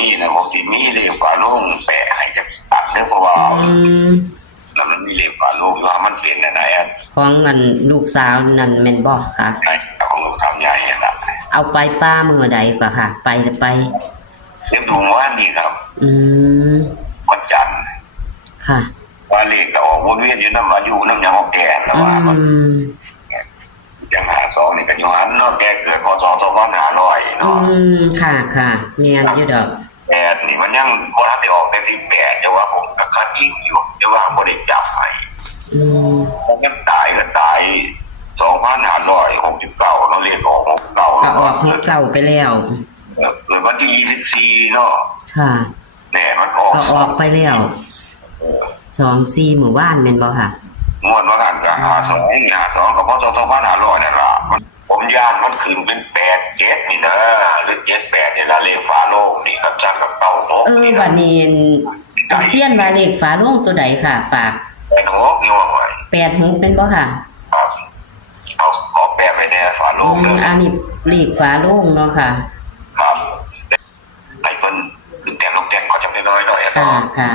นี้นะบอกที่มีเลขฝาโลงแปะให้จะตัดเนื้อเพราะว่าแล้วมันมีเลขฝาโลงว่ามันเป็นอะไรอ่ะของมันลูกสาวนั่นแม่นบ่ค่ะของลูกสาวใหญ่อ่ะเอาไปป้าเมื่อใดก็ค่ะไปหรือไปเรียบดูว่านี่ครับวันจันทร์ค่ะว่าเลขจะออกวนเวียนอยู่น้ำอายุน้ำยาหอกแดงแล้วว่ามันจังหาสองนี่กันอยู่หันนอกแกเกิดพศ2500เนาะค่ะค่ะเมียนอยู่ดอก8นี่มันยังบ่ทันได้ออกแต่ที่8จะว่าผมก็คัดยิงอยู่จะว่าบ่ได้จับให้มันตายก็ตาย2569เราเรียกออก69ก็ออก69ไปแล้วเกิดวันที่24เนาะค่ะแน่มันออกไปแล้ว24หมู่บ้านแม่นบ่ค่ะงวดว่ากันก็52ก็พศ2500นั่นล่ะผมย่านมันขึ้นเป็น87นี่นะหรือ78นี่ล่ะเลขฝาโลงนี่ครับจักกับเต้าเนาะบัดนี้เซียนว่าเลขฝาโลงตัวใดค่ะฝาก86นี่ว่าไว้86เป็นบ่ค่ะเอาขอแปะไว้ในฝาโลงเด้ออันนี้เลขฝาโลงเนาะค่ะครับให้เพิ่นขึ้นแต่ลงแต่ก็จะไม่น้อยๆค่ะ